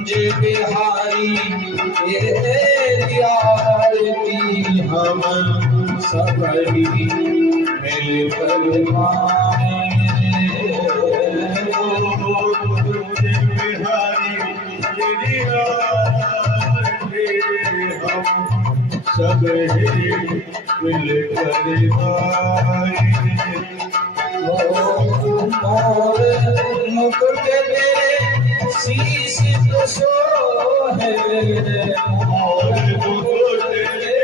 कुंज बिहारी तेरी आरती हम सबरी मिलकर गाएं। कुंज बिहारी तेरी आरती हम सबरी मिलकर गाएं। मोर मुकुट तेरे शीश तो सोहे, मोर मुकुट तेरे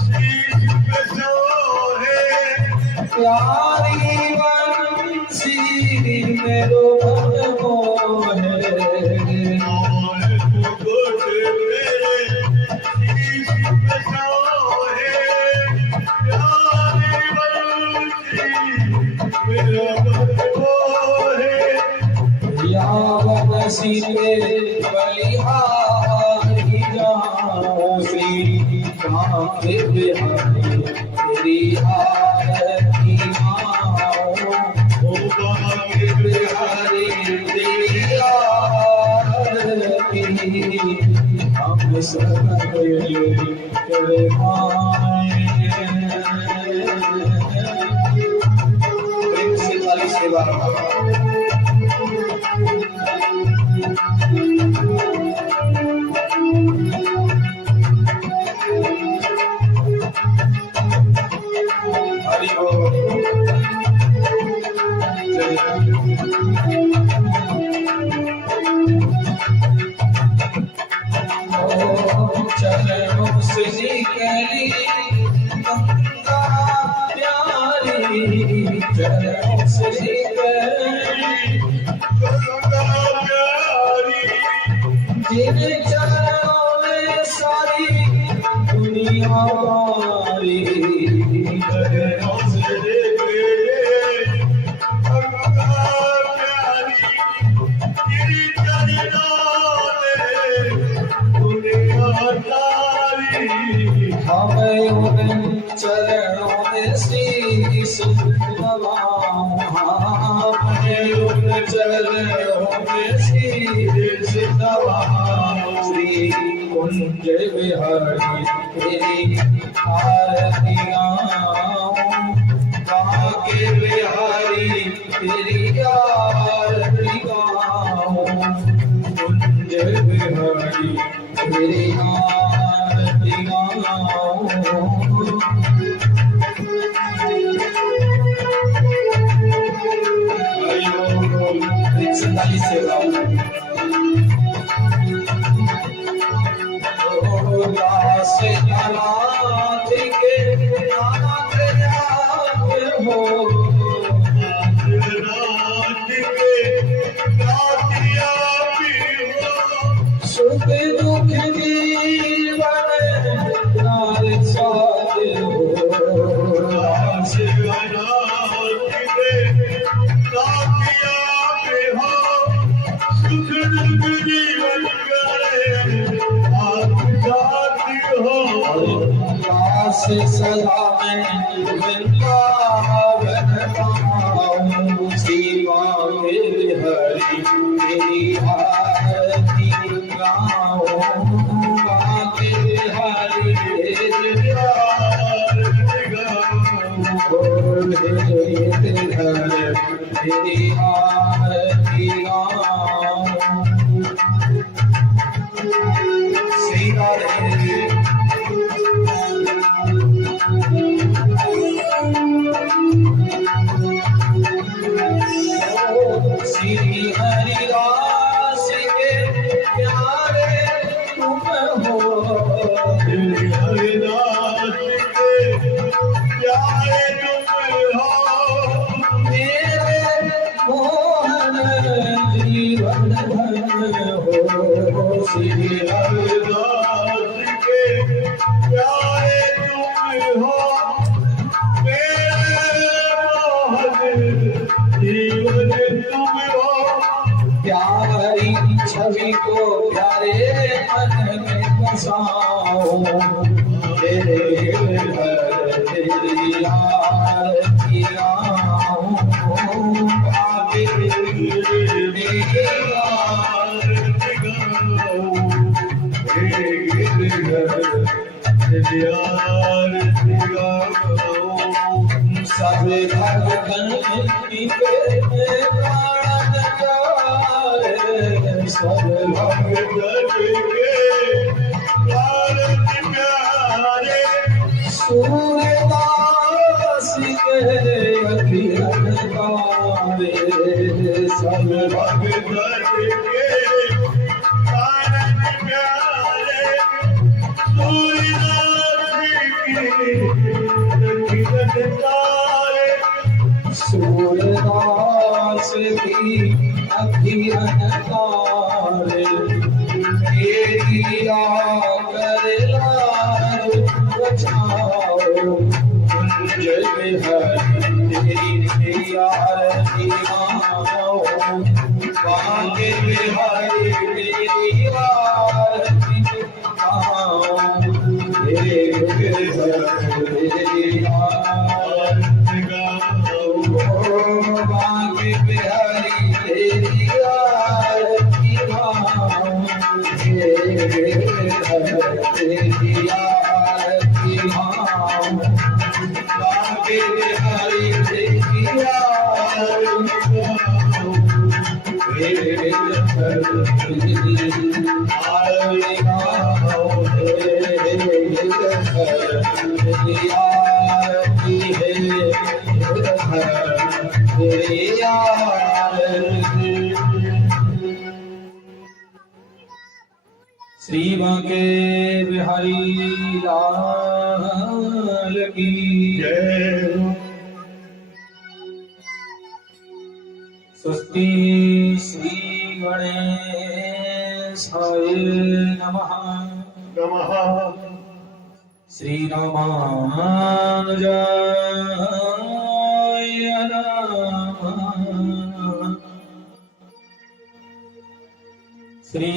शीश तो सोहे, प्यारी बंसी मेरो मन मोहे। मोर मुकुट तेरे शीश तो सोहे, प्यारी बंसी मेरो मन मोहे। यावनसी पे बलिहारी जाओ श्री कांके बिहारी तेरी आरती गाओ। ओ कांके बिहारी तेरी आरती हम सब मिलकर गाएं। प्रेम से ताली से बार हरि बोल। चरणों से निकली गंगा प्यारी, चरणों से निकली गंगा प्यारी, जिन चरणों में सारी दुनिया वारी। चरणों से निकली गंगा प्यारी, जिन चरणों में दुनिया वारी। हमें उन चरणों में शीश नवाऊं, हमें उन चरणों में शीश नवाऊं। श्री कुंज बिहारी तेरी आरती गाऊं, कांके बिहारी तेरी आरती गाऊं। कुंज बिहारी तेरी आरती गाऊं। संताली सेवा दास अनाथ के नाथ हो, नाथ के नाथ हो। सुख दुख जीवन नार साथ हो, दास अनाथ के नाथ हो। सुख दुख जीवन दास सलाम वृंदावन गाऊं। सीमा हरि तेरी आरती गाऊं, कांके हरि तेरी आरती गाऊं। तेरी आरती गाऊं। सीता श्री हरिदास के प्यारे तुम हो, श्री हरिदास के प्यारे तुम हो। मेरे मोहन जीवन धन हो, श्री हरिदास के प्यारे तुम हो। जीवन तुम हो, प्यारी छवि को प्यारे मन में बसाओ। तेरे तेरी आरती गाऊं, कांके तेरी आरती गाऊं। सब भगतन के प्राण प्यारे सब भगतन के प्राण प्यारे सूरदास के अभिनकारे सब भगतन के प्राण प्यारे सूरदास की अभिनकारे मेरिया करला बचाओ कुंज बिहारी तेरी आरती मानो बांके बिहारी तेरी आरती मानो तेरी आरती गाओ बांके बिहारी तेरी आरती मानो तेरी आरती मानो बांके बिहारी तेरी आरती मानो तेरी आरती गाओ श्री बांके बिहारी लाल की जय। स्वस्ति श्री गणेशाय नमः श्री रामानुजाय नमः श्री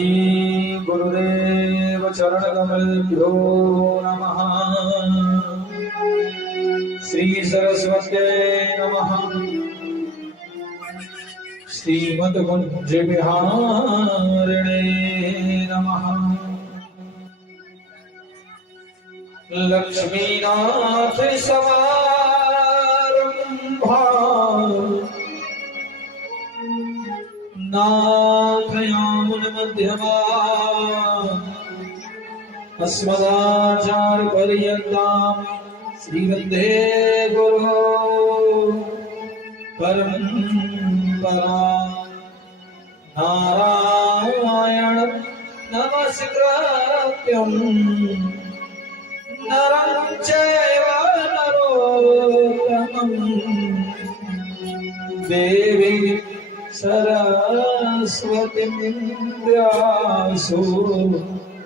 गुरुदेव चरण कमलभ्यो नमः श्री सरस्वत्यै नमः श्रीमद्कुंज विहारिणे नमः लक्ष्मीनाथ समारंभा नाथयामुन मध्यमा अस्मदाचार्य पर्यन्तां श्रीवन्दे गुरो परम्परा नारायण नमस्कृत्यं नरं चैव नरोत्तमं देवी सरस्वतीं व्यासो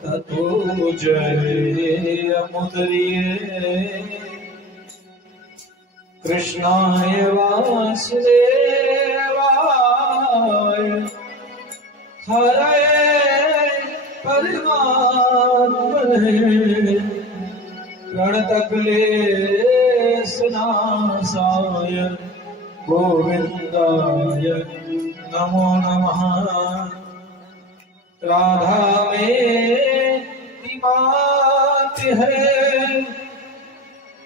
ततो जयमुदीरये कृष्णाय वासुदेवाय हरये परमात्मने प्रणतक्लेशनाशाय गोविन्दाय नमो नमः। राधा मेरी मात है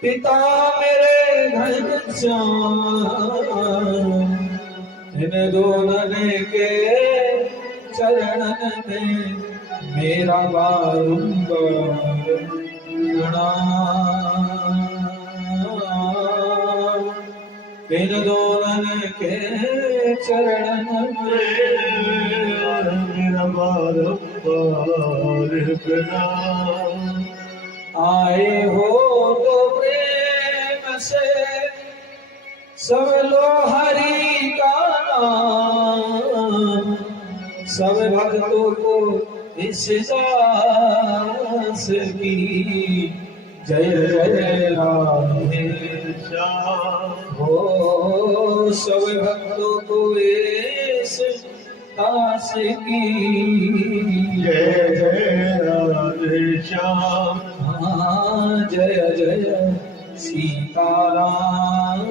पिता मेरे घनश्याम इन दोनों के चरणन में मेरा बारंबार प्रणाम। इन दोनों के चरणन में मेरा बारंबार प्रणाम। आए हो तो प्रेम से सब लो हरि का नाम, सब भक्तों को इस दास की जय जय राधे श्याम हो। सब भक्तों को इस दास की जय जय राधे श्याम। जय जय सीताराम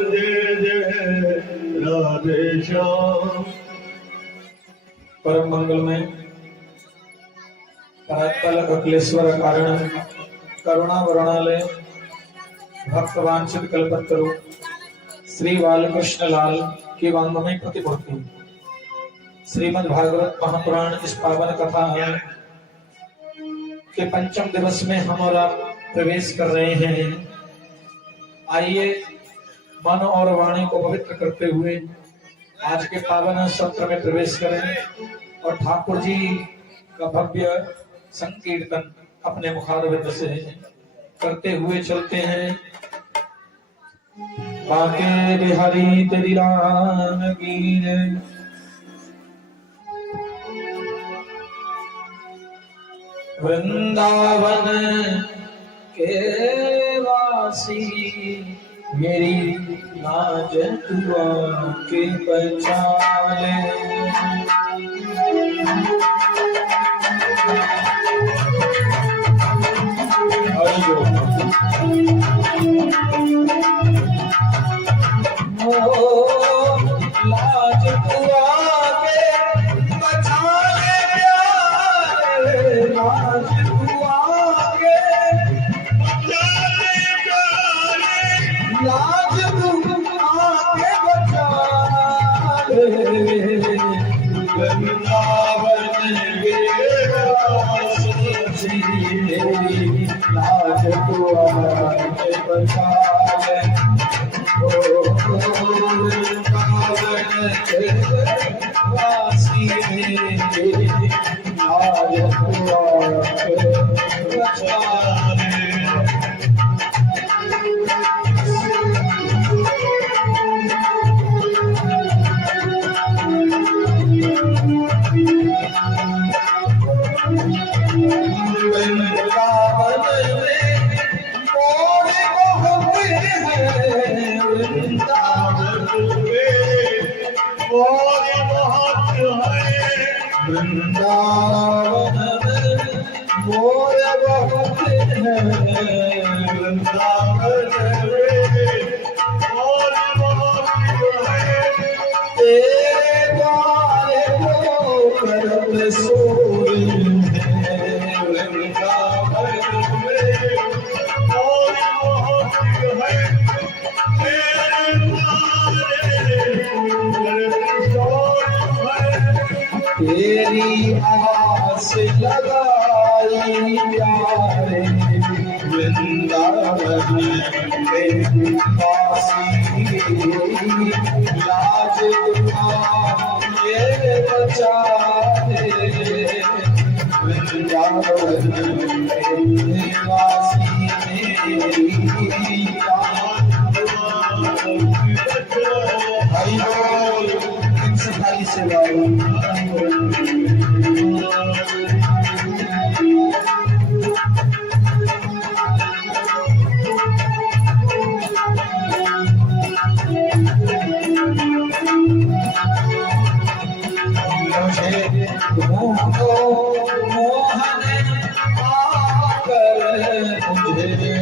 जय जय राधे श्याम। परम मंगल में कल कपिलेश्वर कारण करुणा वरुणालय भक्तवांछित कल्पतरु श्री बालकृष्ण लाल की वांगमय प्रतिपूर्ति श्रीमद् भागवत महापुराण इस पावन कथा के पंचम दिवस में हम और आप प्रवेश कर रहे हैं। आइए मन और वाणी को पवित्र करते हुए आज के पावन सत्र में प्रवेश करें और ठाकुर जी का भव्य संकीर्तन अपने मुखारविंद से करते हुए चलते हैं। बाके बिहारी तेरी राम की जय। वृंदावन के वासी मेरी लाज दुआ के बचाले। लाज दुआ के बचाले प्यारे, लाज दुआ के बचाले प्यारे, लाज दुआ के बचाले। वृंदावन के वासी मेरी लाज दुआ के बचाले। वासी मेरी लाज दुआ के बचाले। वृंदावन मोर बहुत है, वृंदावन मोर बहुत है। तेरे द्वारे को करत सोई है, वृंदावन मोर बहुत है। तेरे द्वारे करत सोई है। तेरी आस लगाई प्यारे, वृंदावन के वासी लाज दुआ के बचाले। वृंदावन के वासी मेरी लाज दुआ के बचाले। खाली सेवा मोहन आकर मुझे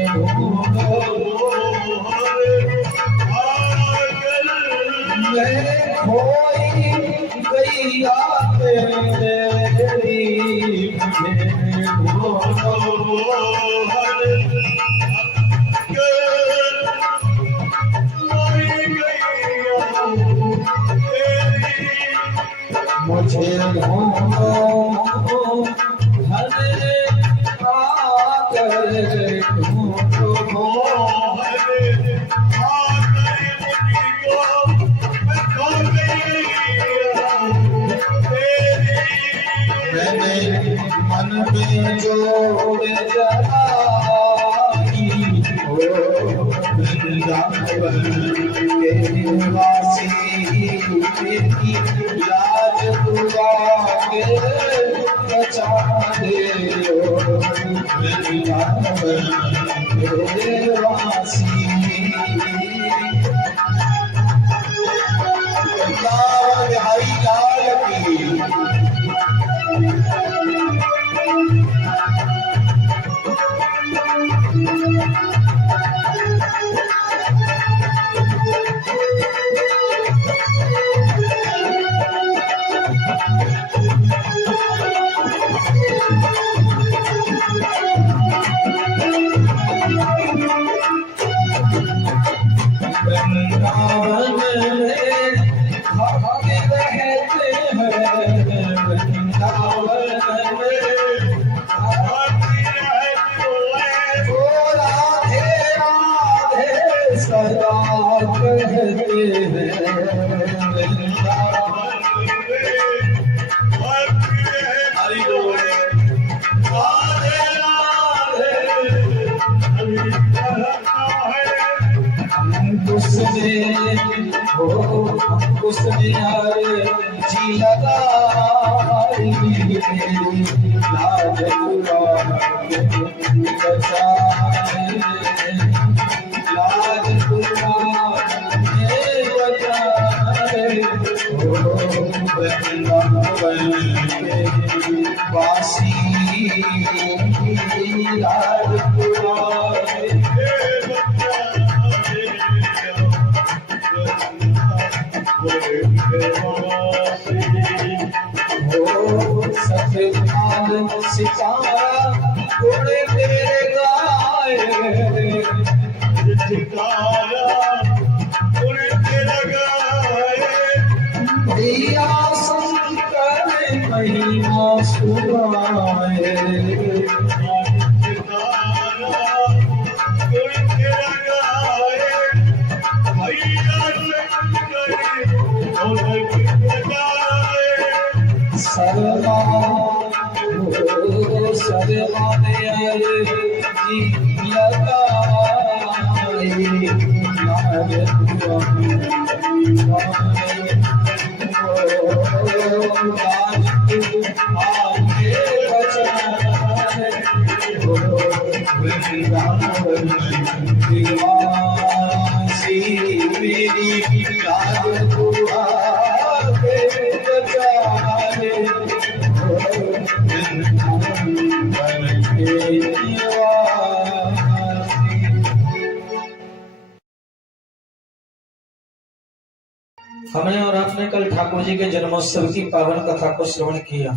मैं खोई गैया तेरी मुझे मुझे मन में जोड़ जलाई हो, वृंदावन के वासी मेरी लाज दुआ के बचाले। वृंदावन के वासी बिहारी लाल की। उसने यारे जी लगाई मेरी लाज कुरान बचाए, लाज कुरान बचाए। ओ वृंदावन के वासी लाज कुरान सतपाल सितारा घोड़े तेरे गाए, सितारा घोड़े तेरे गाए, दिया शंकर महिमा सुनाए। सितारा घोड़े तेरे गाए, भैया शंकर घोड़े तेरे गाए। सरमा सरमा जी लगाए, लाज आगे बचाए। दिवासी मेरी लाज आगे बचाए। हमने और आपने कल ठाकुर जी के जन्मोत्सव की पावन कथा को श्रवण किया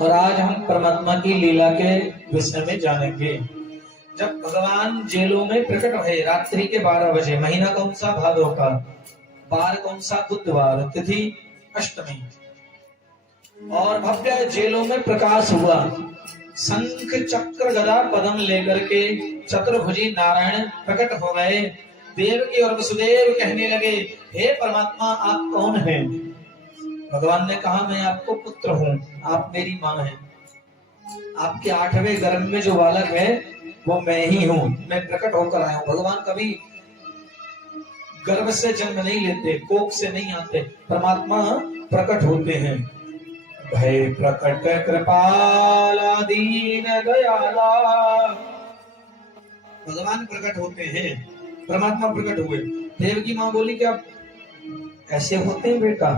और आज हम परमात्मा की लीला के विषय में जानेंगे। जब भगवान जेलों में प्रकट हुए रात्रि के 12 बजे, महीना कौन सा? भादों का, वार कौन सा? बुधवार, तिथि अष्टमी, और भव्य जेलों में प्रकाश हुआ। शंख चक्र गदा पद्म लेकर के चतुर्भुजी नारायण प्रकट हो गए। देवकी और वसुदेव कहने लगे, हे परमात्मा आप कौन हैं? भगवान ने कहा, मैं आपको पुत्र हूँ, आप मेरी माँ हैं। आपके 8वें गर्भ में जो बालक है वो मैं ही हूँ, मैं प्रकट होकर आया हूँ। भगवान कभी गर्भ से जन्म नहीं लेते, कोख से नहीं आते, परमात्मा प्रकट होते हैं। भय प्रकट कृपाला दीन दयाला, भगवान प्रकट होते हैं, परमात्मा प्रकट हुए। देवकी माँ बोली, क्या ऐसे होते हैं बेटा?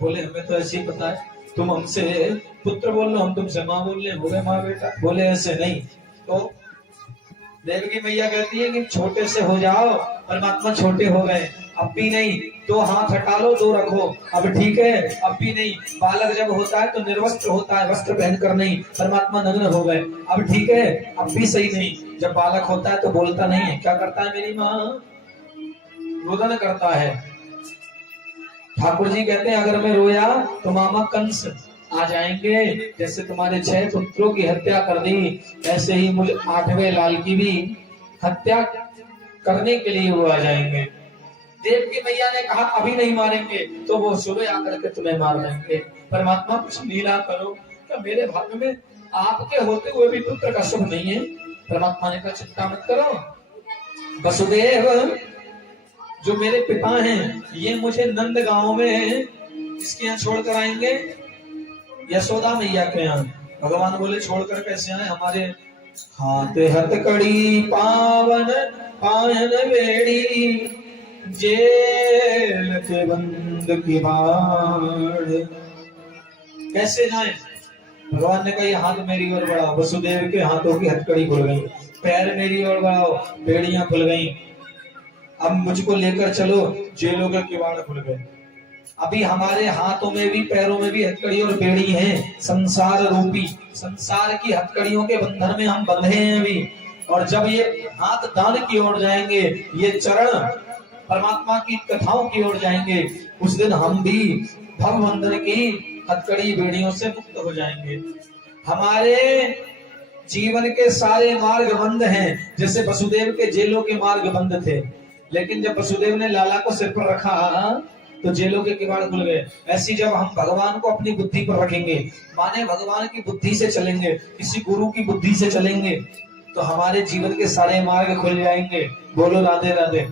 बोले, हमें तो ऐसे ही पता है, तुम हमसे पुत्र बोल लो, हम तुमसे माँ बोल रहे, हो गए माँ बेटा। बोले ऐसे नहीं। तो देवकी मैया कहती है कि छोटे से हो जाओ, परमात्मा छोटे हो गए। अब भी नहीं, 2 हाथ हटा लो, 2 रखो, अब ठीक है। अब भी नहीं, बालक जब होता है तो निर्वस्त्र होता है, वस्त्र पहनकर नहीं, परमात्मा नग्न हो गए, अब ठीक है। अब भी सही नहीं, जब बालक होता है तो बोलता नहीं है, क्या करता है मेरी माँ? रोदन करता है। ठाकुर जी कहते हैं, अगर मैं रोया तो मामा कंस आ जाएंगे। जैसे तुम्हारे 6 पुत्रों की हत्या कर दी, ऐसे ही मुझे 8वें लाल की भी हत्या करने के लिए वो आ जाएंगे। देव की मैया ने कहा, अभी नहीं मारेंगे तो वो सुबह आकर के तुम्हें मार देंगे। परमात्मा कुछ लीला करो, क्या मेरे भाग्य में आपके होते हुए भी पुत्र का शुभ नहीं है? परमात्मा ने कहा, चिंता मत करो। वसुदेव जो मेरे पिता हैं, ये मुझे नंद गांव में इसके यहाँ छोड़कर आएंगे, यशोदा मैया के यहाँ। भगवान बोले, छोड़कर कैसे आए? हमारे हाथ हथकड़ी पावन पायन बेड़ी, जेल के बंद की बाढ़, कैसे जाए? भगवान ने कहा, ये हाथ मेरी ओर बढ़ाओ। वसुदेव के हाथों की हथकड़ी खुल गई, पैर मेरी ओर बढ़ाओ, बेड़ियां खुल गई। अब मुझको लेकर चलो, जेलों के किवाड़ खुल गए। अभी हमारे हाथों में भी पैरों में भी हथकड़ी और बेड़ी है, संसार रूपी, संसार की हथकड़ियों के बंधन में हम बंधे हैं अभी। और जब ये हाथ दान की ओर जाएंगे, ये चरण परमात्मा की कथाओं की ओर जाएंगे, उस दिन हम भी भव बंधन की हथकड़ी बेड़ियों से मुक्त हो जाएंगे। हमारे जीवन के सारे मार्ग बंद हैं, जैसे वसुदेव के जेलों के मार्ग बंद थे, लेकिन जब वसुदेव ने लाला को सिर पर रखा तो जेलों के किवाड़ खुल गए। ऐसी जब हम भगवान को अपनी बुद्धि पर रखेंगे, माने भगवान की बुद्धि से चलेंगे, किसी गुरु की बुद्धि से चलेंगे, तो हमारे जीवन के सारे मार्ग खुल जाएंगे। बोलो राधे राधे।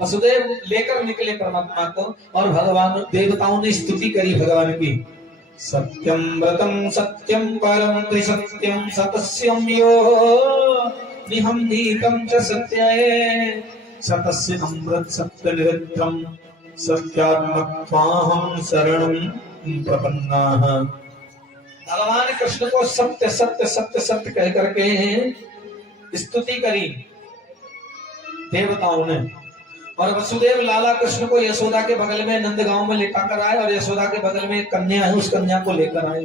वसुदेव लेकर निकले परमात्मा को और भगवान देवताओं ने स्तुति करी भगवान की। सत्यम व्रतम सत्यम परम त्रिसत्यम सतस्यम यो निहम नीतम च सत्याय सतस्य अमृत सत्य निरत्रम सत्यात्मत्वाहं शरणं प्रपन्नाः। भगवान कृष्ण को सत्य सत्य सत्य सत्य कह करके स्तुति करी देवताओं ने। और वसुदेव लाला कृष्ण को यशोदा के बगल में नंदगांव में लेटा कर आए और यशोदा के बगल में एक कन्या है, उस कन्या को लेकर आए।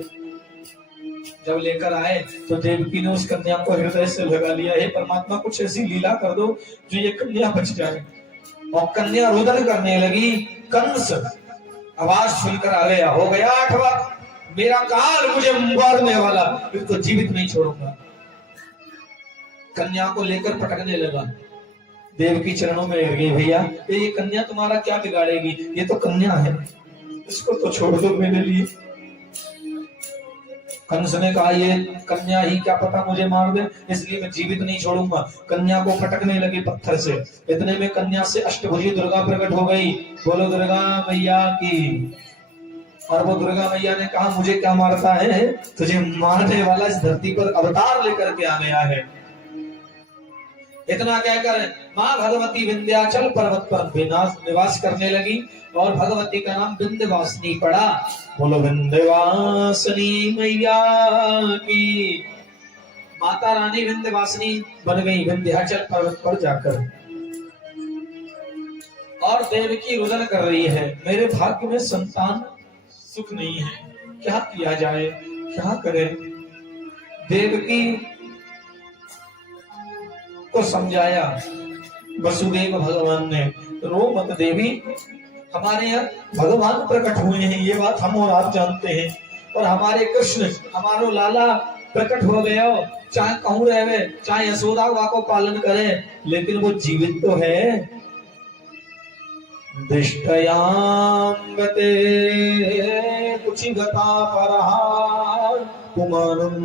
जब लेकर आए तो देवकी ने उस कन्या को हृदय से लगा लिया, हे परमात्मा कुछ ऐसी लीला कर दो जो ये कन्या बच जाए। और कन्या रुदन करने लगी। कंस आवाज सुनकर आ गया, हो गया 8 बार, मेरा काल मुझे मारने वाला, इसको जीवित नहीं छोड़ूंगा। कन्या को लेकर पटकने लगा। देव की चरणों में गिर गई, भैया ये कन्या तुम्हारा क्या बिगाड़ेगी, ये तो कन्या है, इसको तो छोड़ दो मेरे लिए। कंस ने कहा ये कन्या ही क्या पता मुझे मार दे, इसलिए मैं जीवित नहीं छोड़ूंगा। कन्या को पटकने लगे पत्थर से। इतने में कन्या से अष्टभुजी दुर्गा प्रकट हो गई। बोलो दुर्गा मैया की। और वो दुर्गा मैया ने कहा मुझे क्या मारता है, तुझे मारने वाला इस धरती पर अवतार लेकर के आ गया है। इतना कहकर माँ भगवती विंध्याचल पर्वत पर निवास करने लगी और भगवती का नाम विंध्यवासिनी पड़ा। बोलो विंध्यवासिनी मैया की। माता रानी विंध्यवासिनी बन गई विंध्याचल पर्वत पर जाकर। और देवकी रुदन कर रही है, मेरे भाग्य में संतान सुख नहीं है, क्या किया जाए, क्या करें। देवकी को समझाया वसुदेव भगवान ने, रो मत देवी, हमारे यहाँ भगवान प्रकट हुए हैं, ये बात हम और आप जानते हैं। और हमारे कृष्ण हमारो लाला प्रकट हो गए हो, चाहे कहूं रहे चाहे यशोदा को पालन करे, लेकिन वो जीवित तो है। दृष्टयां गते कुचिगता परहा कुमारं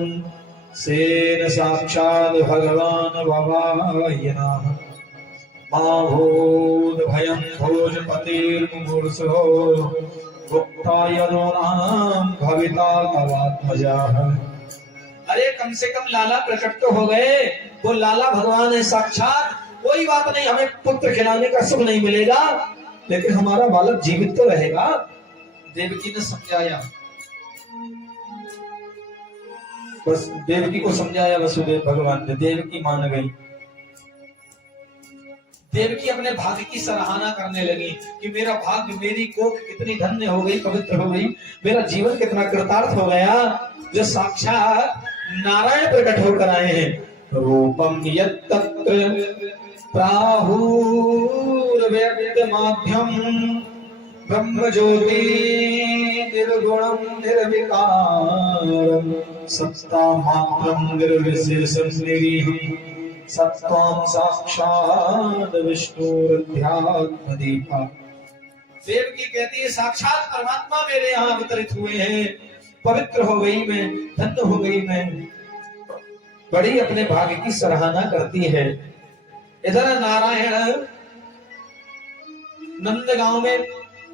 सेन साक्षात् भगवान भवायनः माभूत भयं भोजपतिर्मुमूर्षो भुक्ता यदूनां भविता तवात्मजाः। अरे कम से कम लाला प्रकट तो हो गए, वो लाला भगवान है साक्षात। कोई बात नहीं, हमें पुत्र खिलाने का सुख नहीं मिलेगा, लेकिन हमारा बालक जीवित तो रहेगा। देवकी ने समझाया, बस देवकी को समझाया वसुदेव भगवान ने, देवकी मान गई। देवकी अपने भाग्य की सराहना करने लगी कि मेरा भाग्य, मेरी कोख कितनी धन्य हो गई, पवित्र हो गई, मेरा जीवन कितना कृतार्थ हो गया, जो साक्षात नारायण प्रकट होकर आए हैं। रूपम यत्तत्र प्राहुर्व्यक्तमाभ्यम ब्रह्म ज्योति निर्गुणं निर्विकारं सत्तामात्रं निर्विशेषं निरीहं सत्त्वं साक्षात् विष्णुरध्यात्मदीपा। देवकी कहती है साक्षात परमात्मा मेरे यहाँ अवतरित हुए हैं, पवित्र हो गई मैं, धन्य हो गई मैं। बड़ी अपने भाग्य की सराहना करती है। इधर नारायण नंदगांव में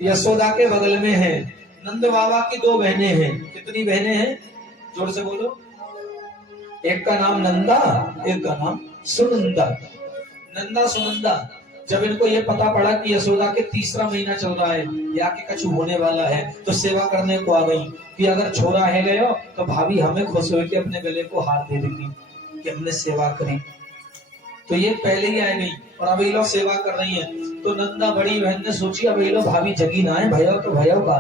यशोदा के बगल में है। नंद बाबा की 2 बहनें हैं। कितनी बहनें हैं, जोर से बोलो। एक का नाम नंदा, एक का नाम सुनंदा। नंदा सुनंदा। जब इनको ये पता पड़ा कि यशोदा के 3रा महीना चल रहा है, या कि कछु होने वाला है, तो सेवा करने को आ गई कि अगर छोरा है गयो तो भाभी हमें खुश होकर अपने गले को हाथ दे देगी कि हमने सेवा करी। तो ये पहले ही आ गई और अब ये लोग सेवा कर रही है। तो नंदा बड़ी बहन ने सोची अब ये लोग भाभी जगी ना है, भैया तो भैया का।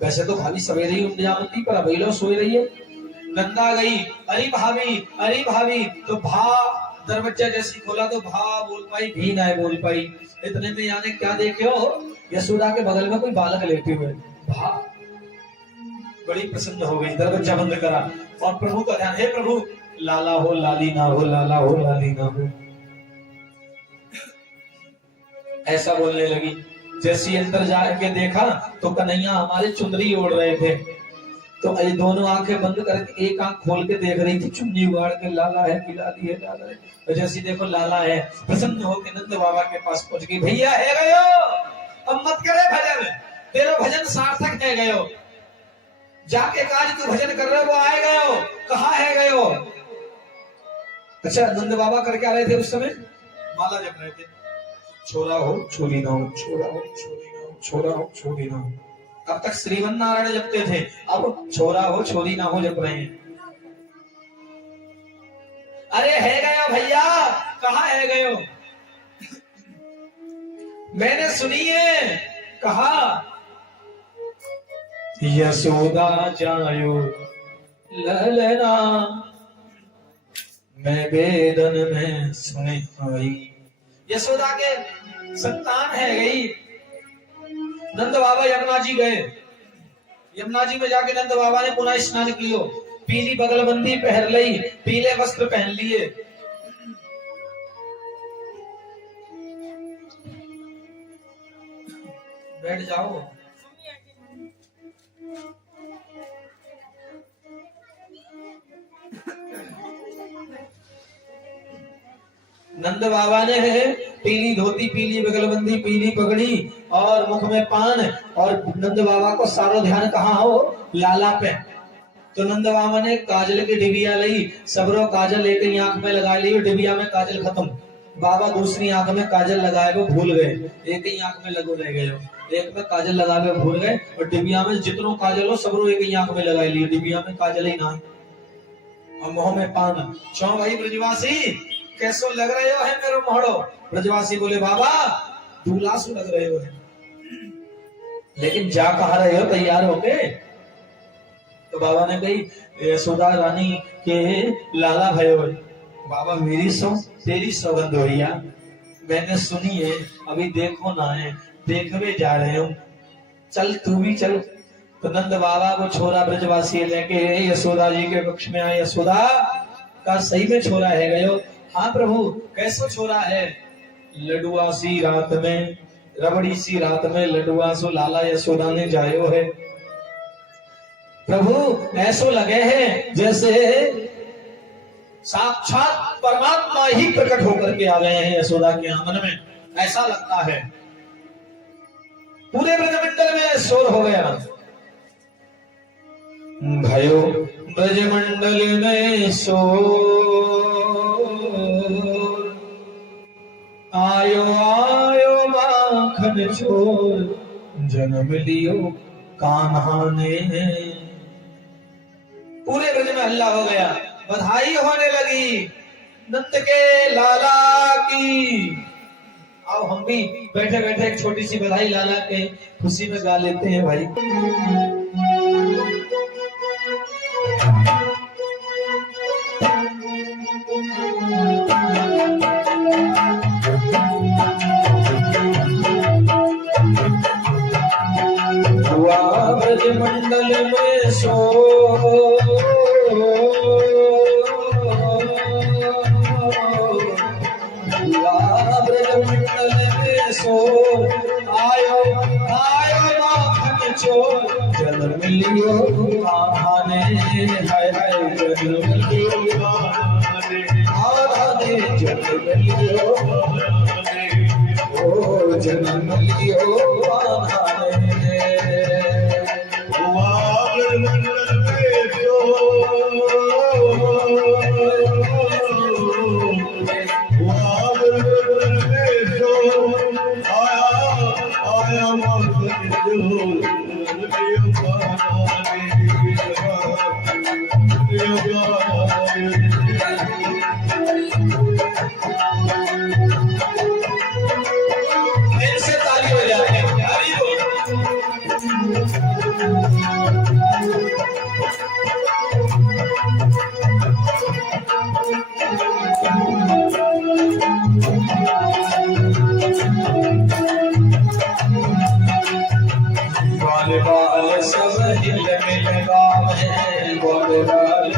वैसे तो भाभी सवेरे ही उठ जाती, पर अब ये लोग सोई रही है। नंदा गई, अरे भाभी, तो भा दरवाजा जैसी खोला तो भा बोल पाई, भी ना बोल पाई। इतने में यानी क्या देखे हो, यशोदा के बगल में कोई बालक लेटे हुए। भा बड़ी प्रसन्न हो गई, दरवाजा बंद करा और प्रभु का ध्यान, हे प्रभु लाला हो लाली ना हो, लाला हो लाली ना हो, ऐसा बोलने लगी। जैसी अंदर जाके देखा तो कन्हैया हमारे चुंदरी ओढ़ रहे थे। तो ये दोनों आंखें बंद करके एक आंख खोल के देख रही थी, चुन्नी उगाड़ के, लाला है कि लाली है, लाला है। तो जैसी देखो लाला है, प्रसन्न होकर नंद बाबा के पास पहुंच गई, भैया है गयो, अब मत करे भजन, तेरा भजन सार्थक है गयो, जाके काज तू भजन कर रहे हो, वो आए गयो, कहाँ है गयो। अच्छा, नंद बाबा करके आ रहे थे उस समय, माला जप रहे थे, छोरा हो छोरी ना हो, छोरा हो छोरी ना हो, छोरा हो छोरी ना हो। अब तक श्रीमन नारायण जपते थे, अब छोरा हो छोरी ना हो जप रहे हैं। अरे है गया भैया, कहाँ है गयो, मैंने सुनी है, कहा यशोदा जायो ललना, मैं वेदन में सुने आई। यशोदा के संतान है गई। नंद बाबा यमुना जी गए, यमुना जी में जाके नंद बाबा ने पुनः स्नान कियो, पीली बगलबंदी पहन ली, पीले वस्त्र पहन लिए, बैठ जाओ। नंद बाबा ने पीली धोती, पीली बगलबंदी, पीली पगड़ी और मुख में पान, और नंद बाबा को सारो ध्यान कहाँ हो, लाला पे। तो नंद बाबा ने काजल की डिबिया ली, सबरो काजल एक ही आंख में लगा ली, डिबिया में काजल खत्म। बाबा दूसरी आंख में काजल लगाए वो भूल गए, एक ही आंख में लगो रह गए, एक में काजल लगाए भूल गए, और डिबिया में जितनों काजल हो सबरो एक ही आंख में लगा ली, डिबिया में काजल ही ना, और मुंह में पान। क्यों भाई ब्रजवासी, कैसो लग रहे हो है मेरो मोहड़ो। ब्रजवासी बोले बाबा दूल्हासु लग रहे हो है, लेकिन जा कहा रहे हो तैयार होके। तो बाबा ने कही यशोदा रानी के लाला भयो। बाबा मेरी सो तेरी सौगंध होइया, मैंने सुनी है, अभी देखो ना है, देखवे जा रहे हो, चल तू भी चल। तो नंद बाबा को छोरा ब्रजवासी लेके यशोदा जी के पक्ष में आए। यशोदा का सही में छोरा है गयो। हाँ प्रभु, कैसो छोरा है, लडुआ सी रात में, रबड़ी सी रात में लडुआ सो लाला यशोदा ने जायो है। प्रभु ऐसो लगे है जैसे साक्षात परमात्मा ही प्रकट होकर के आ गए हैं यशोदा के आंगन में, ऐसा लगता है। पूरे ब्रजमंडल में शोर हो गया, भयो ब्रजमंडल में शोर, आयो आयो माखन चोर, जन्म लियो कान्हा ने। पूरे ब्रज में हल्ला हो गया, बधाई होने लगी नंद के लाला की। आओ हम भी बैठे बैठे एक छोटी सी बधाई लाला के खुशी में गा लेते हैं भाई। ब्रजमंडल में शोर, ब्रजमंडल में शोर, आयो आयो माखन चोर, जन्म लियो कान्हा ने, हाय हाय जन्म लियो कान्हा ने, जन्म लियो ओ जन्म लियो कान्हा ने। बाल सब हिल मिल गावे, बाल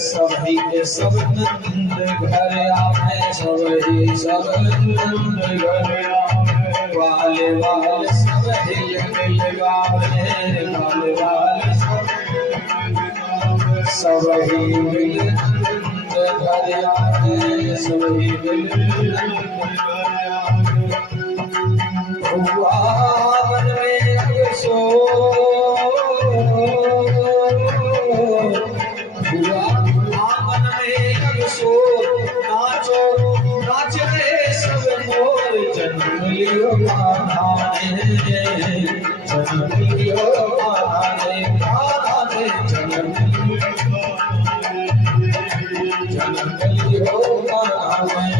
सभी के सब नंद घर आवे, सभी सब नंद घर आवे, वाले वाल सब हिल मिल गावे बाल बाल सबही मिल नंद घर आवे सबही मिल हुआ मन में अगसो हुआ मन में अगसो नाचो नाच रहे सब मोर जन्म लियो माने जन्म लियो माने माने जन्म लियो माने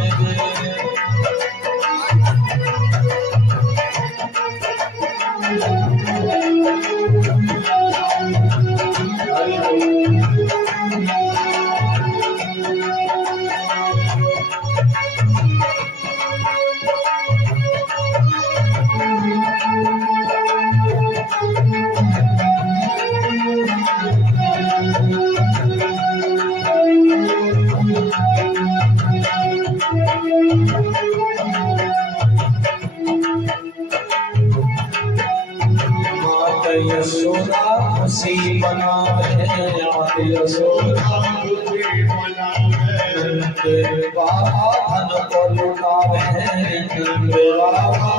यशोदा खुशी मनावे यशोदा खुशी मनावे बाबा धन को लुटावे बाबा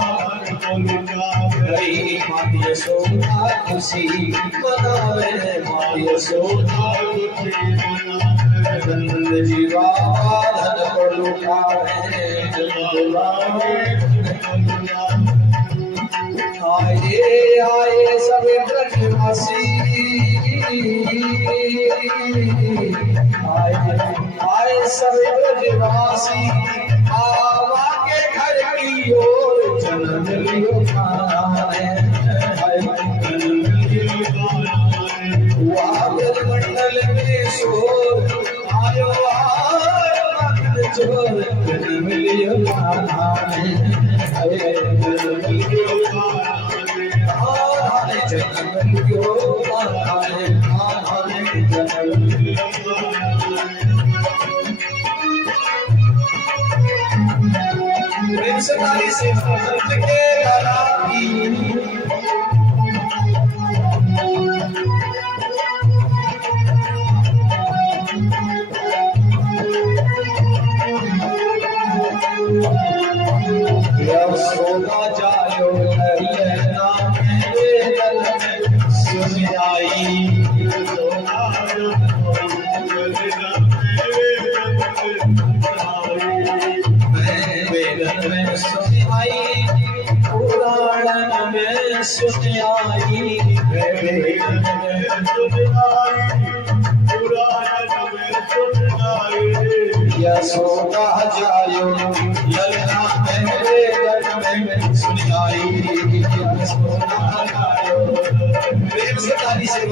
धन को लुटावे माँ यशोदा खुशी मनावे माँ यशोदा खुशी मनावे नंद जी बाबा धन को लुटावे आए आए सभी ब्रजवासी आए सभी ब्रजवासी आवा के घर की ओर जन्म लियो मंडल में शोर आयो चोर जन्म लियो से संत के लाला यशोदा जायो हरियना वेदन सुन आई यशोदा वेदन में सुन आई पुराण में सुन आई वेदन में सुन आई पुराण में सुन आई यशोदा जायो ललना में सुन आई यशोदा जायो प्रेम से ताली से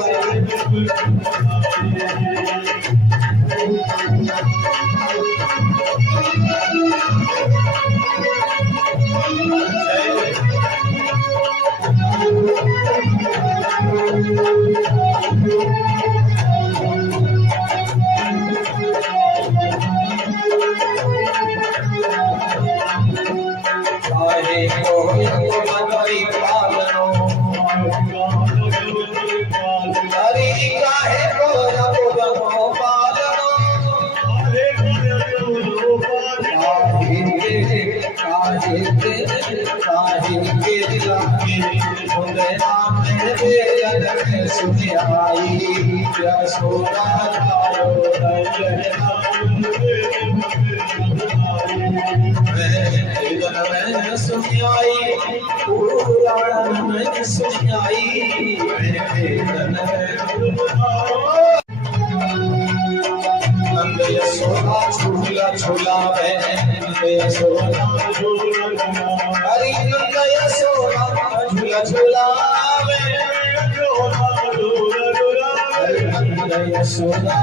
यशोदा झूला झूलावे यशोदा हरि नंद यशोदा झूला झूलावे नंद यशोदा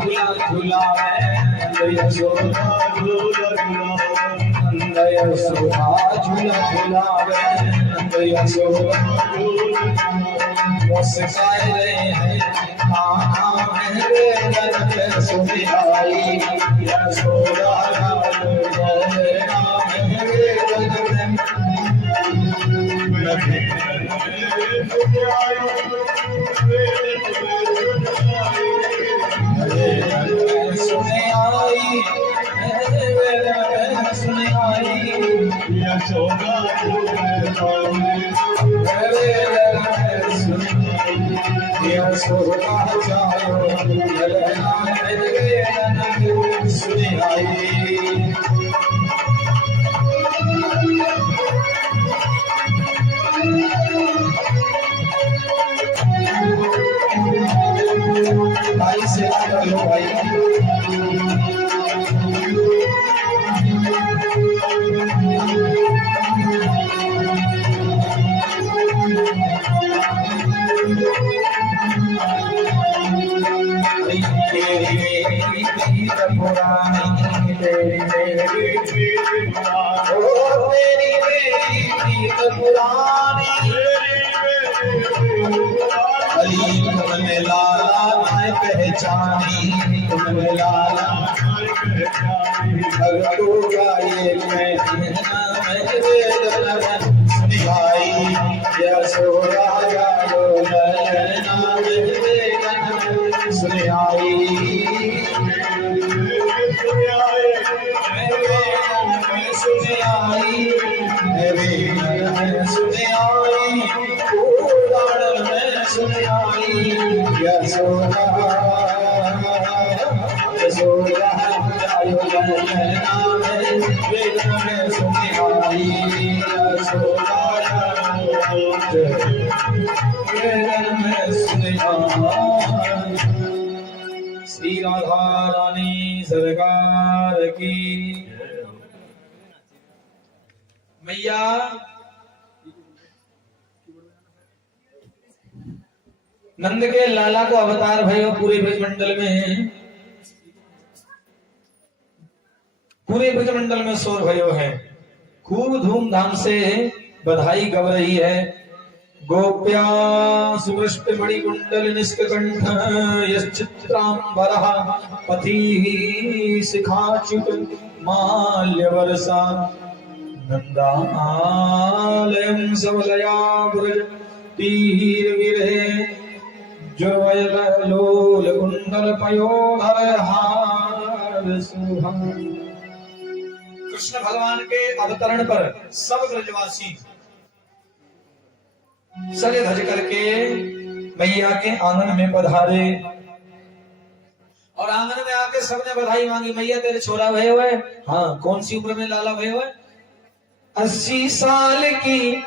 झूला झूलावे नंद यशोदा नंद यशोदा झूला झूलावे नंद यशोदा मुस्काए रहे हैं मेरे नंद सुनी आई यशोदा मेरे नंद सुने आई सुने आई यशोदा सुने आई भाई सेवा कर लो भाई पुरानी तेरी मेरी पुरानी तुमने लाला मैं पहचानी तुमने लाला अगर तू गाये मैं सुनियाई यशोदा जानो नैना सुनियाई सुनियाई सुनियाई सुनियाई यशोदा यशोदा जायो नैना वेदन में सुनियाई यशोदा वेदन में सुनियाई। श्री राधा रानी सरकार की मैया नंद के लाला को अवतार भयो पूरे ब्रजमंडल में शोर भयो है। खूब धूमधाम से बधाई गव रही है। गोप्या सुवृष्ट मणिकुंडल निष्कंठ यश्चित्रांबरः पति शिखाच्युत माल्यवर्षा नंदालयं सवलया व्रज तीर विरहे जोयलोल कुंडल पयोधर हार सुहान। कृष्ण भगवान के अवतरण पर सब ब्रजवासी सजे धज करके मैया के आंगन में पधारे और आंगन में आके सबने बधाई मांगी। मैया तेरे छोरा भय हुए। हाँ, कौन सी उम्र में लाला भय हुए? 80 साल की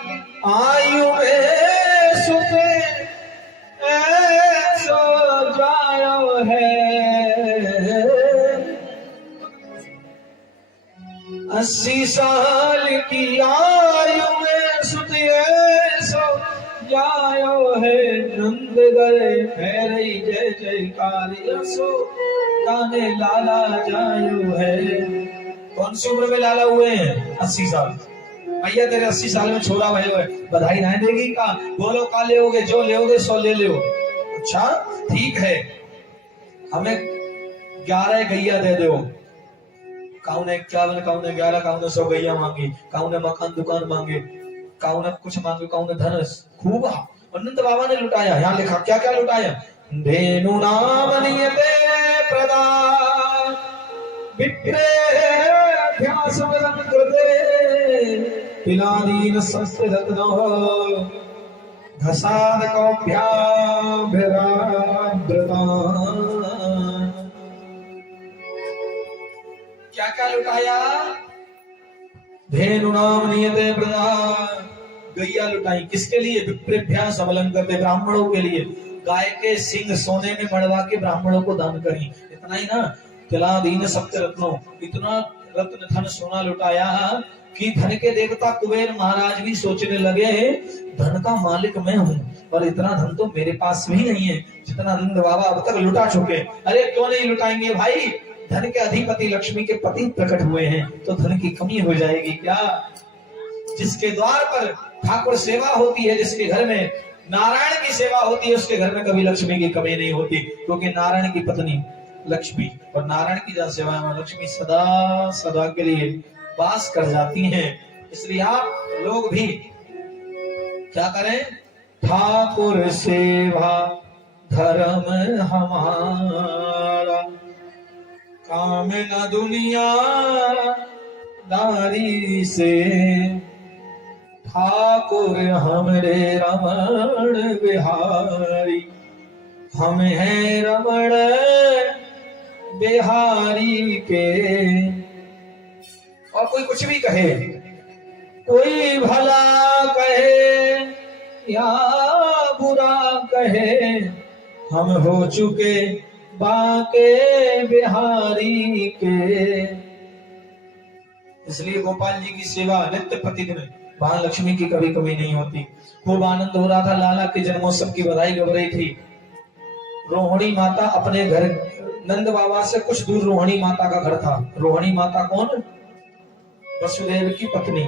आयु में सुते सो जायो है। 80 साल की आयु में सुते सो जायो है। नंद गए फेरई जय जयकार सो गाने लाला जायो है। कौन सी उम्र में लाला हुए हैं? 80 साल। भैया तेरे 80 साल में छोरा भय हुए। बधाई नहीं देगी का? बोलो का लेओगे, जो लेओगे सो ले लो। अच्छा ठीक है, हमें 11 गैया दे दो। काऊ ने 51, काऊ ने 11, काऊ ने 100 गैया मांगी। काऊ ने मकान दुकान मांगे, काऊ ने कुछ मांगे, काऊ ने धनस खूब। अनंत बाबा ने लुटाया। यहाँ लिखा क्या क्या लुटाया? धेनु नाम नियते प्रदान विप्रे ध्यास पिलादीन शस्त्र रत्नो घसाद कौभ्याभ्रता। क्या क्या लुटाया? धेनु नाम नियते प्रदान, गैया लुटाई। किसके लिए? विप्रेभ्या समलंकृते, ब्राह्मणों के लिए। गाय के सिंह सोने में मड़वा के ब्राह्मणों को दान करी। इतना ही ना, तिलादीन सप्त रत्नों, इतना रत्न धन सोना लुटाया कि धन के देवता कुबेर महाराज भी सोचने लगे धन का मालिक मैं हूँ, पर इतना धन तो मेरे पास भी नहीं है जितना नंद बाबा अब तक लुटा चुके। अरे क्यों नहीं लुटाएंगे भाई? धन के अधिपति लक्ष्मी के पति प्रकट हुए हैं तो धन की कमी हो जाएगी क्या? जिसके द्वार पर ठाकुर सेवा होती है, जिसके घर में नारायण की सेवा होती है, उसके घर में कभी लक्ष्मी की कमी नहीं होती, क्योंकि नारायण की पत्नी लक्ष्मी और नारायण की जहाँ सेवा में लक्ष्मी सदा सदा के लिए वास कर जाती हैं। इसलिए आप लोग भी क्या करें? ठाकुर सेवा धर्म हमारा, काम न दुनिया दारी से, ठाकुर हमरे रमण बिहारी, हम हैं रमण बिहारी के। और कोई कुछ भी कहे, कोई भला कहे या बुरा कहे, हम हो चुके बाके बिहारी के। इसलिए गोपाल जी की सेवा नित्य प्रतिदिन, वहां लक्ष्मी की कभी कमी नहीं होती। खूब आनंद हो रहा था, लाला के जन्मोत्सव की बधाई गब रही थी। रोहिणी माता अपने घर, नंद बाबा से कुछ दूर रोहिणी माता का घर था। रोहिणी माता कौन? वसुदेव की पत्नी।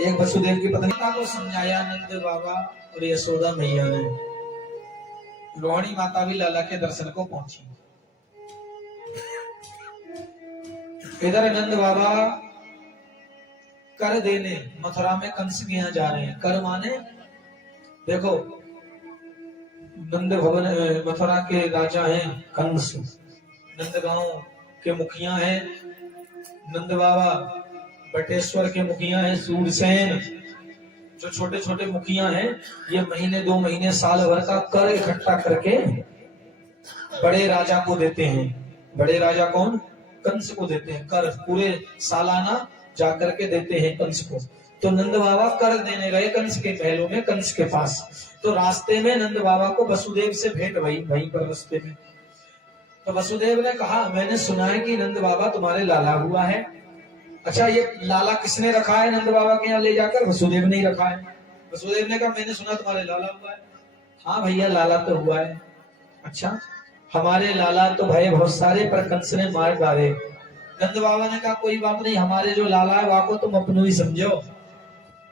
एक वसुदेव की पत्नी को समझाया नंद बाबा और यशोदा मैया ने। रोहिणी माता भी लाला के दर्शन को पहुंची। इधर नंद बाबा कर देने मथुरा में कंस के यहाँ जा रहे हैं। कर माने देखो, नंद भवन मथुरा के राजा हैं कंस, नंद गांव के मुखिया हैं नंद बाबा, बटेश्वर के मुखिया हैं सूरसेन। जो छोटे छोटे मुखिया हैं, ये महीने 2 महीने साल भर का कर इकट्ठा करके बड़े राजा को देते हैं। बड़े राजा कौन? कंस को देते हैं। कर पूरे सालाना जाकर के देते हैं कंस को। तो नंद बाबा कर देने गए कंस के महलों में, कंस के पास। तो रास्ते में नंद बाबा को वसुदेव से भेंट भई, वहीं पर रास्ते में। तो वसुदेव ने कहा, मैंने सुना है कि नंद बाबा तुम्हारे लाला हुआ है। अच्छा, ये लाला किसने रखा है नंद बाबा के यहाँ ले जाकर? वसुदेव ने ही रखा है। वसुदेव ने कहा, मैंने सुना तुम्हारे लाला हुआ है। हाँ भैया, लाला तो हुआ है। अच्छा, हमारे लाला तो भाई बहुत सारे, पर कंस ने मार डाले। नंद बाबा ने कहा, कोई बात नहीं, हमारे जो लाला है वह को तुम अपनू ही समझो।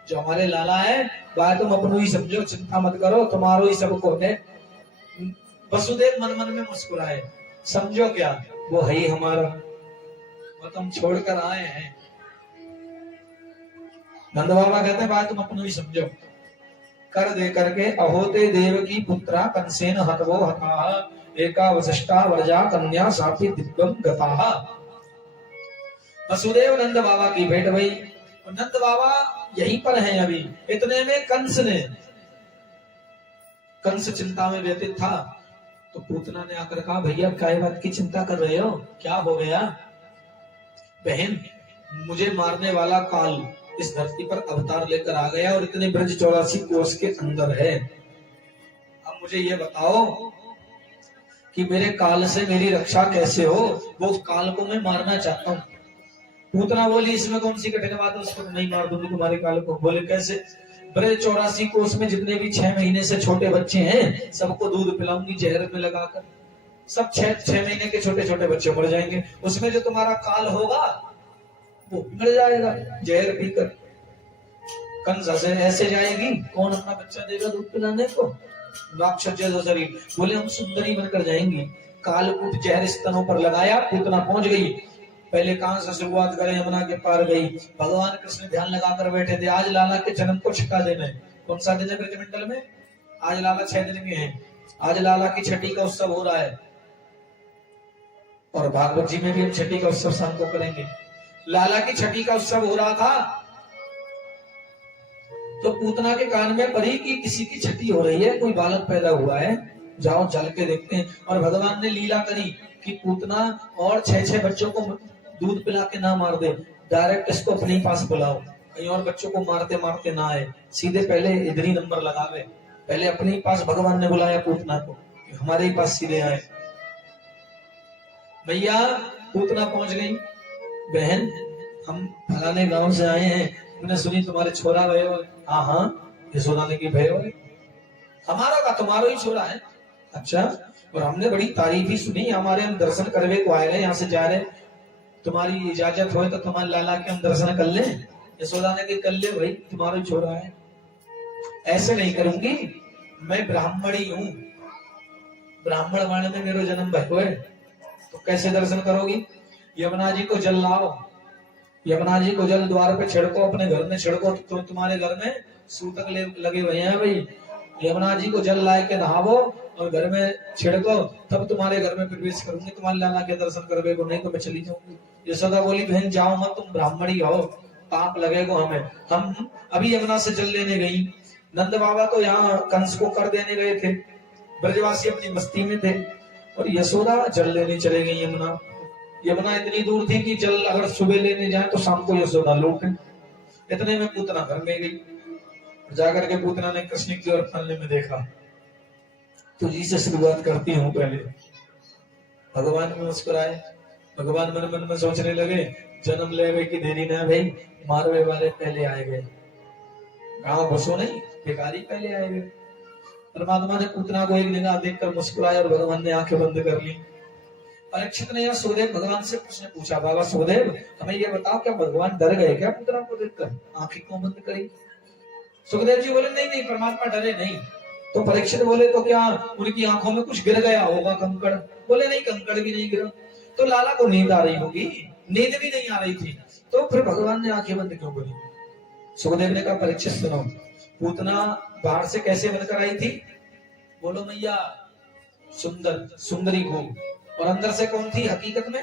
जो हमारे लाला है वह तुम अपनू ही समझो, चिंता मत करो, तुम्हारो ही सबको है। वसुदेव मन मन में मुस्कुराए, समझो क्या, वो है ही हमारा, वो तुम छोड़कर आए हैं। नंद बाबा कहते हैं, भाई तुम अपनू ही समझो। कर दे करके अहोते देव की पुत्रा कंसेन हतवो हताः, एका वसिष्ठा वर्जा कन्या सापी दिव्यम गताः। वसुदेव नंद बाबा की भेंट भई। नंद बाबा यहीं पर हैं अभी। इतने में कंस चिंता में व्यतीत था। तो पूतना ने आकर कहा, भैया क्या बात की चिंता कर रहे हो, क्या हो गया? बहन, मुझे मारने वाला काल इस धरती पर अवतार लेकर आ गया और इतने ब्रज 84 कोस के अंदर है। अब मुझे ये बताओ कि मेरे काल से मेरी रक्षा कैसे हो? वो काल को मैं मारना चाहता हूँ। पूतना बोली, इसमें कौन सी कठिन बात है, उसको नहीं मार दूंगी तुम्हारे काल को। बोले कैसे? ब्रज 84 कोस में जितने भी 6 महीने से छोटे बच्चे हैं, सबको दूध पिलाऊंगी जहर में लगाकर। सब 6 महीने के छोटे छोटे बच्चे मर जाएंगे। उसमें जो तुम्हारा काल होगा वो मर जाएगा जहर पीकर। कंस ऐसे जाएगी, कौन अपना बच्चा देगा दूध पिलाने को? शरीर। बोले हम सुंदरी बनकर जाएंगी। कालकूट जहर स्तनों पर लगाया, पूतना पहुंच गई। पहले कहां से शुरुआत करें? यमुना के पार गई। भगवान कृष्ण ध्यान लगाकर बैठे थे। आज लाला के जन्म को छठा दिन है। कौन सा दिन है ब्रजमंडल में? आज लाला 6 दिन के हैं। आज लाला की छठी का उत्सव हो रहा है और भागवत जी में भी हम छठी का उत्सव शाम को करेंगे। लाला की छठी का उत्सव हो रहा था तो पूतना के कान में पड़ी कि किसी की छठी हो रही है, कोई बालक पैदा हुआ है, जाओ चल के देखते हैं। और भगवान ने लीला करी कि पूतना और 6 बच्चों को दूध पिला के ना मार दे, डायरेक्ट इसको अपने पास बुलाओ, कहीं और बच्चों को मारते मारते ना आए, सीधे पहले इधर ही नंबर लगावे। पहले अपने ही पास भगवान ने बुलाया पूतना को, हमारे ही पास सीधे आए। भैया पूतना पहुंच गई। बहन, हम फलाने गांव से आए हैं, मैंने सुनी तुम्हारे छोरा भय हो। हाँ हाँ, यशोदा ने की भय हो, हमारा का तुम्हारा ही छोरा है। अच्छा, और हमने बड़ी तारीफ ही सुनी, हमारे हम दर्शन करवे को आए हैं, यहाँ से जा रहे, तुम्हारी इजाजत हो तो तुम्हारे लाला के हम दर्शन कर लें। यशोदा ने की कर ले भाई, तुम्हारा ही छोरा है। ऐसे नहीं करूंगी, मैं ब्राह्मणी हूँ, ब्राह्मण वर्ण में मेरा जन्म भयो है, तो कैसे दर्शन करोगी? यमुना जी को जल लाओ, यमुना जी को जल द्वार पे छिड़को, अपने घर में छिड़को तो तुम्हारे घर में सूतक लगे हुए हैं भाई। यमुना जी को जल लाए के नहावो और घर में छिड़को, तब तुम्हारे घर में प्रवेश करूंगी, तुम्हारे लाला के दर्शन करवे को, नहीं तो मैं चली जाऊंगी। यशोदा बोली बहन जाओ मत, तुम ब्राह्मणी हो, पाप लगेगा हमें। हम अभी यमुना से जल लेने गई। नंद बाबा तो यहाँ कंस को कर देने गए थे, ब्रजवासी अपनी बस्ती में थे, और यशोदा जल लेने चले गई यमुना। यमुना इतनी दूर थी कि जल अगर सुबह लेने जाए तो शाम को यशोदा लौटे। इतने में पूतना घर में गई। जाकर के पूतना ने कृष्ण की ओर फलने में देखा, तुझी से शुरुआत करती हूँ पहले। भगवान में मुस्कुराए। भगवान मन मन में सोचने लगे, जन्म लेवे की देरी ना भाई, मारवे वाले पहले आए गए, गांव बसो नहीं, भिखारी पहले आए गए। परमात्मा ने पूतना को एक निगाह देखकर मुस्कुराया और भगवान ने आंखें बंद कर ली। परीक्षित ने यह सुखदेव भगवान से प्रश्न पूछा, बाबा सुखदेव हमें ये बताओ, क्या भगवान डर गए क्या पुत्रा को देखकर, आंखें क्यों बंद करी? सुखदेव जी बोले नहीं नहीं, परमात्मा डरे नहीं। तो परीक्षित बोले तो क्या उनकी आंखों में कुछ गिर गया होगा, कंकड़? बोले नहीं, कंकड़ भी नहीं गिरा। तो लाला को नींद आ रही होगी, नींद भी नहीं आ रही थी, तो फिर भगवान ने आंखें बंद क्यों करी? सुखदेव ने कहा, परीक्षित सुनो, पूतना बाहर से कैसे बनकर आई थी? बोलो मैया सुंदर, सुंदरी को, और अंदर से कौन थी? हकीकत में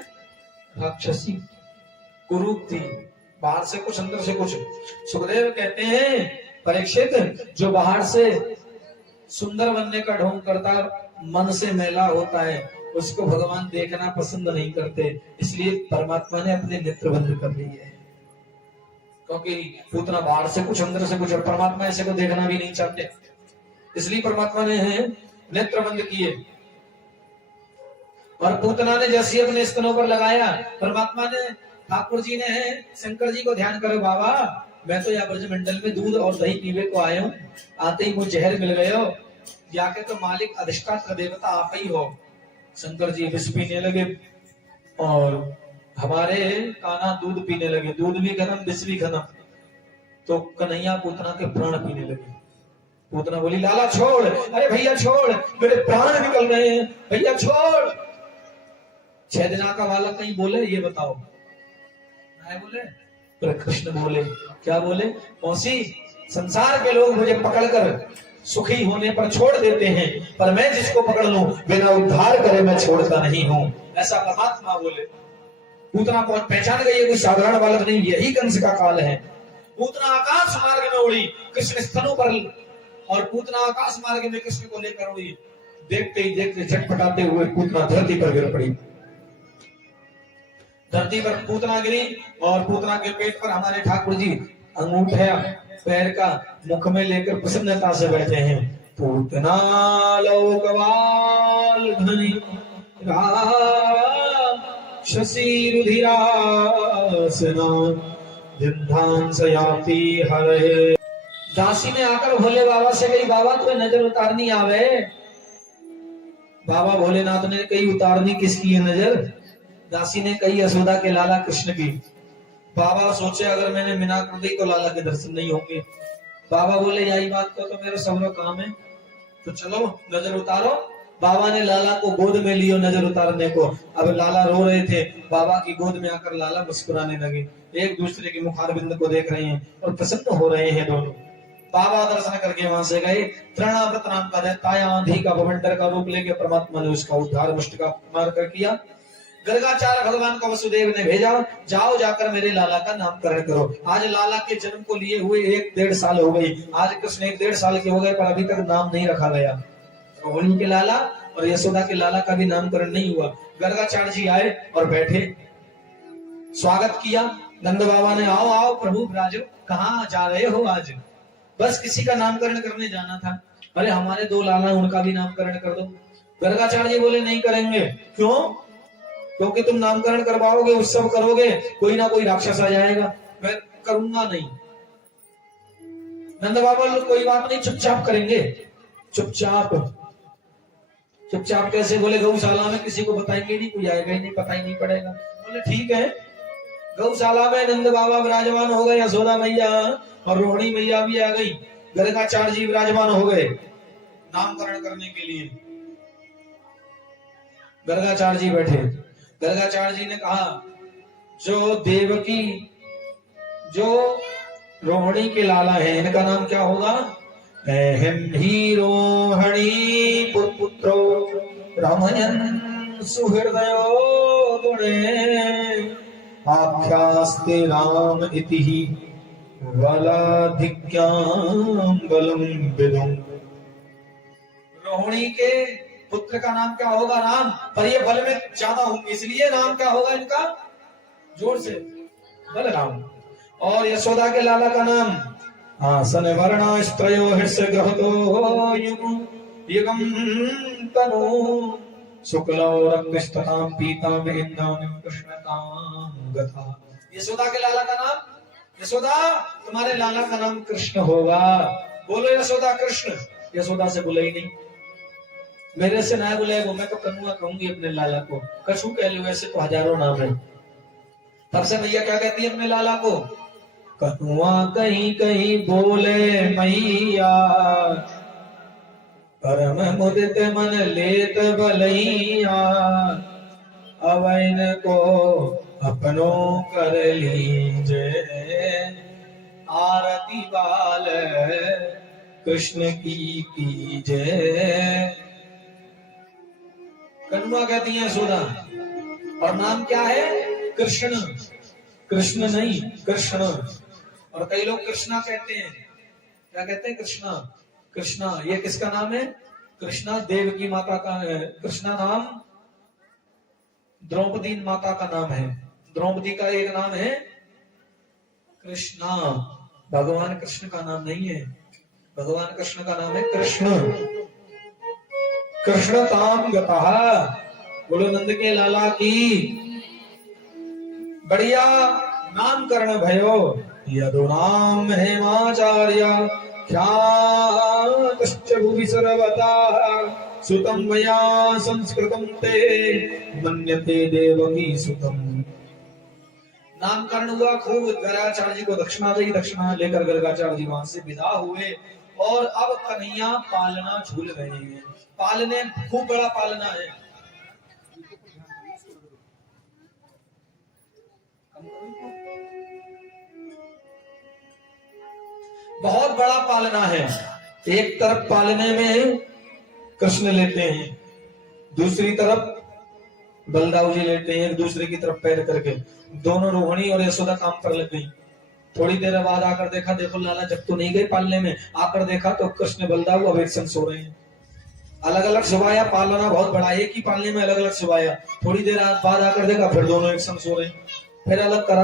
राक्षसी कुरूप थी, बाहर से कुछ अंदर से कुछ। सुखदेव कहते हैं, परीक्षित जो बाहर से सुंदर बनने का ढोंग करता, मन से मैला होता है, उसको भगवान देखना पसंद नहीं करते, इसलिए परमात्मा ने अपने नेत्र बंद कर लिए है। क्योंकि पूतना बाहर से कुछ अंदर से कुछ, और परमात्मा ऐसे को देखना भी नहीं चाहते, इसलिए परमात्मा ने नेत्र बंद किए। और पूतना ने जैसे अपने स्तनों पर लगाया, परमात्मा ने, ठाकुर जी ने शंकर जी को ध्यान करो, बाबा मैं तो यहाँ ब्रजमंडल में दूध और दही पीवे को आया हूँ, आते ही मुझे जहर मिल गए हो, जाके तो मालिक अधिष्ठात्र देवता आप ही हो। शंकर जी विष पीने लगे और हमारे कान्हा दूध पीने लगे, दूध भी गर्म विष भी गर्म। तो कन्हैया पूतना के प्राण पीने लगे। पूतना बोली, लाला छोड़, अरे भैया छोड़, मेरे प्राण निकल रहे हैं, भैया छोड़। 6 दिन का बालक कहीं बोले, ये बताओ? नहीं बोले। कृष्ण बोले, क्या बोले? मौसी संसार के लोग मुझे पकड़कर सुखी होने पर छोड़ देते हैं, पर मैं जिसको पकड़ लूं बिना उद्धार करे मैं छोड़ता नहीं हूं, ऐसा परमात्मा बोले। पूतना पहचान गई, कोई साधारण बालक नहीं, यही कंस का काल है। पूतना आकाश मार्ग में उड़ी, कृष्ण स्तनों पर, और पूतना आकाश मार्ग में कृष्ण को लेकर उड़ी। देखते ही देखते झटपटाते हुए पूतना धरती पर गिर पड़ी। धरती पर पूतना गिरी और पूतना के पेट पर हमारे ठाकुर जी अंगूठा पैर का मुख में लेकर प्रसन्नता से बैठे हैं। पूतना लोकवाल धनी राक्षसी रुधिरासना विंध्याचलयाति हरे। दासी ने आकर भोले बाबा से कही, बाबा तुम्हें नजर उतारनी आवे? बाबा भोलेनाथ ने कही, उतारनी किसकी है नजर? दासी ने कही, यशोदा के लाला कृष्ण की। बाबा सोचे अगर मैंने मिना कर दी तो लाला के दर्शन नहीं होंगे। बाबा बोले, यही बात को तो मेरा सब काम है, तो चलो नजर उतारो। बाबा ने लाला को गोद में लियो नजर उतारने को। अब लाला रो रहे थे, बाबा की गोद में आकर लाला मुस्कुराने लगे, एक दूसरे के मुखारबिंद को देख रहे हैं और प्रसन्न हो रहे हैं दोनों। बाबा दर्शन करके वहां से गए। त्रणावृत नाम का दैत्य आंधी का भवंडर का रूप लेके परमात्मा ने उसका उद्धार मुष्ट का मार कर किया। गर्गाचार्य भगवान को वसुदेव ने भेजा, जाओ जाकर मेरे लाला का नामकरण करो। आज लाला के जन्म को लिए हुए 1-1.5 साल हो गई। आज कृष्ण 1-1.5 साल के हो गए पर अभी तक नाम नहीं रखा गया। रोहिणी के लाला और यशोदा के लाला का भी नामकरण नहीं हुआ। गर्गाचार्य जी आए और बैठे, स्वागत किया। नंद बाबा ने, आओ आओ प्रभु विराजो, कहाँ जा रहे हो आज? बस किसी का नामकरण करने जाना था। अरे हमारे 2 लाला, उनका भी नामकरण कर दो। गर्गाचार्य जी बोले, नहीं करेंगे। क्यों? क्योंकि तुम नामकरण करवाओगे, उत्सव करोगे, कोई ना कोई राक्षस आ जाएगा, मैं करूंगा नहीं। नंद बाबा लोग, कोई बात नहीं, चुपचाप करेंगे। चुपचाप चुपचाप कैसे? बोले गौशाला में किसी को बताएंगे नहीं, कोई आएगा ही नहीं, पता ही नहीं पड़ेगा। बोले ठीक है। गौशाला में नंद बाबा विराजमान हो गए, यशोदा मैया और रोहिणी मैया भी आ गई। गर्गाचार्य जी विराजमान हो गए नामकरण करने के लिए। गर्गाचार्य जी बैठे। गर्गाचार्य जी ने कहा, जो देवकी जो रोहिणी के लाला हैं, इनका नाम क्या होगा? अहम ही रोहिणी पुत्रो रामयन सुहृदयो गुणे आख्यास्ते राम इति वलाधिक्याम बलम विदुम। रोहिणी के पुत्र का नाम क्या होगा? राम। पर ये बल में ज्यादा होंगे, इसलिए नाम क्या होगा इनका? जोर से, बलराम। और यशोदा के लाला का नाम आसन वर्णा स्त्रयो हृष्य ग्रहतो युगम तनु शुक्लो रक्तस्तताम पीताम इंदाम कृष्णताम गथा। यशोदा के लाला का नाम, यशोदा तुम्हारे लाला का नाम कृष्ण होगा। बोलो यशोदा कृष्ण। यशोदा से बोले ही नहीं, मेरे से ना बोले वो, मैं तो कन्हुआ कहूंगी अपने लाला को। कछु कह लो, ऐसे तो हजारों नाम है। तब से भैया क्या कहती है अपने लाला को? कन्हुआ कहीं कहीं बोले मैया, परम मुदित मन लेत बलैया, अवैन को अपनो कर लीजे, आरती बाल कृष्ण की कीजे। कन्हुआ कहती है यशोदा, और नाम क्या है? कृष्ण। कृष्ण नहीं, कृष्ण। और कई लोग कृष्णा कहते हैं। क्या कहते हैं? कृष्णा। कृष्णा ये किसका नाम है? कृष्णा देव की माता का है। कृष्णा नाम द्रौपदी माता का नाम है। द्रौपदी का एक नाम है कृष्णा। भगवान कृष्ण का नाम नहीं है। भगवान कृष्ण का नाम है कृष्ण। कृष्ण ताम गतः। बोलो नंद के लाला की बढ़िया नामकरण भयो। यदुनाम हेमाचार्य ख्यातश्च भुवि सर्वथा, सुतं मया संस्कृतं ते मन्यते देवकी सुतम। नामकरण हुआ खूब। गर्गाचार्य जी को दक्षिणा दी। दक्षिणा लेकर गर्गाचार्य जी वहां से विदा हुए। और अब कन्हैया पालना झूल रहे हैं। पालने खूब बड़ा पालना है। बहुत बड़ा पालना है। एक तरफ पालने में कृष्ण लेते हैं, दूसरी तरफ बलदाऊ जी लेते हैं, एक दूसरे की तरफ पैर करके। दोनों रोहिणी और यशोदा काम पर लग गई। थोड़ी देर बाद आकर देखा, देखो लाला जब तो नहीं गए पालने में। आकर देखा तो कृष्ण बलदाऊ अब एक संग सो रहे हैं। अलग अलग सुबाया। पालना बहुत बड़ा, एक ही पालने में अलग अलग सुबाया। थोड़ी देर बाद आकर देखा, फिर दोनों एक संग सो रहे हैं। फिर अलग करा।